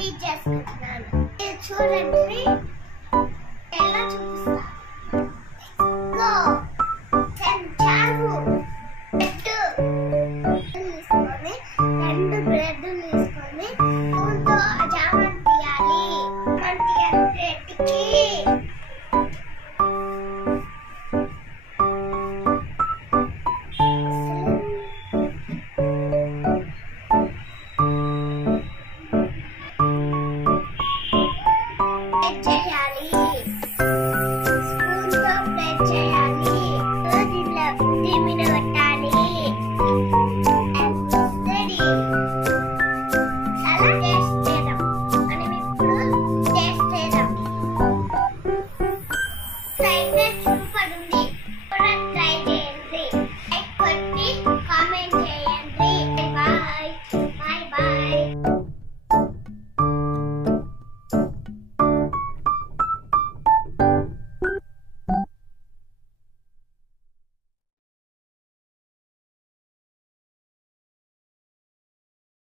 Beat చేసుకుంటున్నాను. ఇది చూడండి ఎలా చూపిస్తా. గో చెంచారు తీసుకొని 2 బ్రెడ్లు తీసుకొని స్పూన్తో జామన్ తీయాలి. బ్రెడ్కి చేయాలి. స్పూన్తో ప్లేట్ చేయాలి. దీని మీద పెట్టాలి. రెడీ. చాలా టేస్ట్ చేద్దాం. మనం ఇప్పుడు టేస్ట్ చేద్దాం.